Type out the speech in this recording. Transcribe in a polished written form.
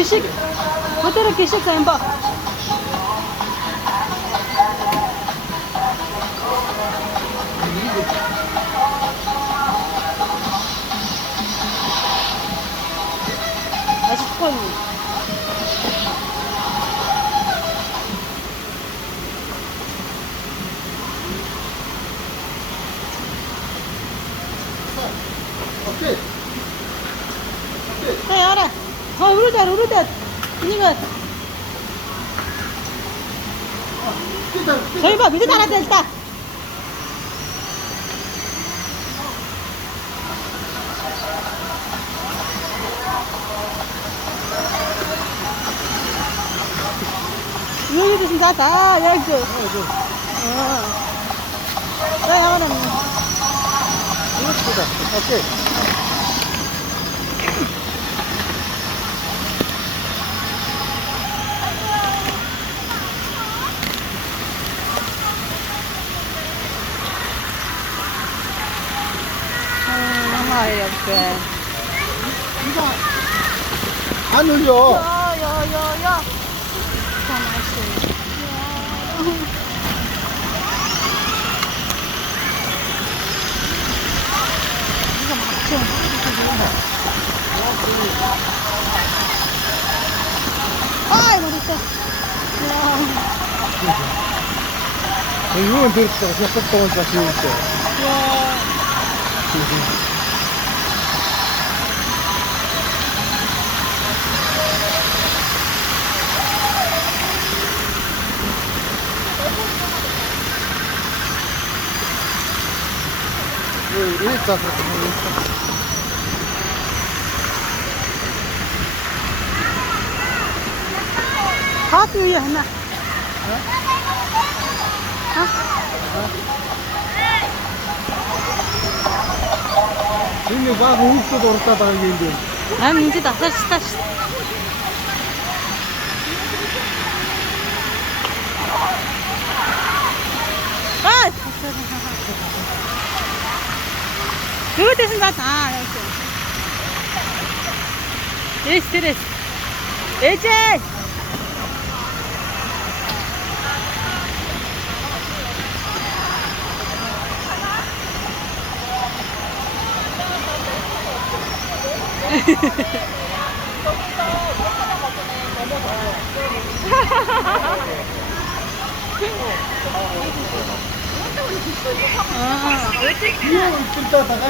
Гişik. Fotoğraf gişik sayın bak. Açık koyun. Okay. Hey ara. Ha urudat. Ini ber. Soy bak bizi tara delta. 여기 무슨 다다 여기. 왜 나가는? 이거 오케이. 이렇게. 이거 안 울려. 야. 더 맛있어. 이거 맞죠? 아이, 맛있어. 이건 됐어. 계속 동안 다시 올게. Видите, هاتوا اياه هنا. ها؟ 이게 막 우습게 돌았다가 이게. 난 이제 다 샀어. 아! 그거 대신 다 여기. 스트레스. 이제. 이거 뚫다 다가.